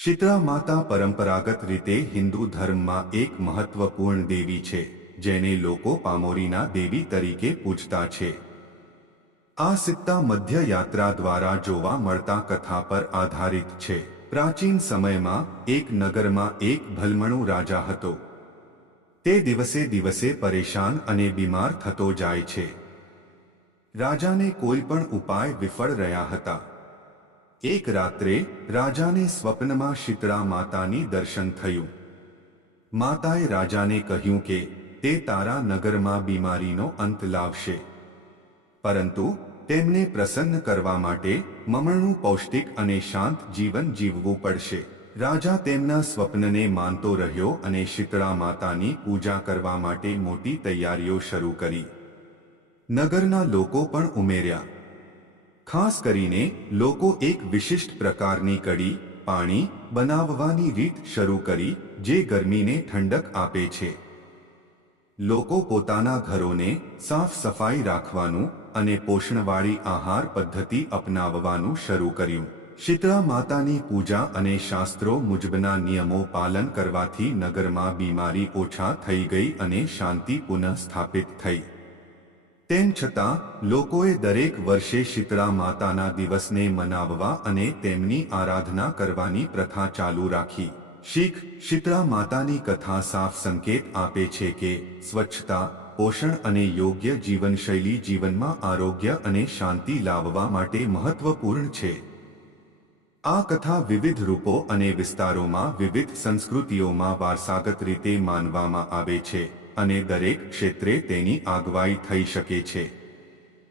શીતળા માતા પરંપરાગત રીતે હિન્દુ ધર્મમાં એક મહત્વપૂર્ણ દેવી છે, જેને લોકો પામોરીના દેવી તરીકે પૂજતા છે. આ સિત્તા મધ્ય યાત્રા દ્વારા જોવા મળતા કથા પર આધારિત છે. પ્રાચીન સમયમાં એક નગરમાં એક ભલમણું રાજા હતો. તે દિવસે દિવસે પરેશાન અને બીમાર થતો જાય છે. રાજાને કોઈ પણ ઉપાય વિફળ રહ્યા હતા. એક રાત્રે રાજાને સ્વપ્નમાં શીતળા માતાની દર્શન થયું. માતાએ રાજાને કહ્યું કે તે તારા નગરમાં બીમારીનો અંત લાવશે, પરંતુ તેમને પ્રસન્ન કરવા માટે મમણનું પૌષ્ટિક અને શાંત જીવન જીવવું પડશે. રાજા તેમના સ્વપ્નને માનતો રહ્યો અને શીતળા માતાની પૂજા કરવા માટે મોટી તૈયારીઓ શરૂ કરી. નગરના લોકો પણ ઉમેર્યા. ખાસ કરીને લોકો એક વિશિષ્ટ પ્રકારની કડી પાણી બનાવવાની રીત શરૂ કરી, જે ગરમીને ઠંડક આપે છે. લોકો પોતાના ઘરોને સાફ સફાઈ રાખવાનું અને પોષણવાળી આહાર પદ્ધતિ અપનાવવાનું શરૂ કર્યું. શીતળા માતાની પૂજા અને શાસ્ત્રો મુજબના નિયમો પાલન કરવાથી નગરમાં બીમારી ઓછા થઈ ગઈ અને શાંતિ પુનઃ સ્થાપિત થઈ. તેમ છતાં લોકોએ દરેક વર્ષે શીતળા માતાના દિવસને મનાવવા અને તેમની આરાધના કરવાની પ્રથા ચાલુ રાખી. શીતળા માતાની કથા સાફ સંકેત આપે છે કે સ્વચ્છતા, પોષણ અને યોગ્ય જીવનશૈલી જીવનમાં આરોગ્ય અને શાંતિ લાવવા માટે મહત્વપૂર્ણ છે. આ કથા વિવિધ રૂપો અને વિસ્તારોમાં વિવિધ સંસ્કૃતિઓમાં વારસાગત રીતે માનવામાં આવે છે અને દરેક ક્ષેત્રે તેની આગવાઈ થઈ શકે છે.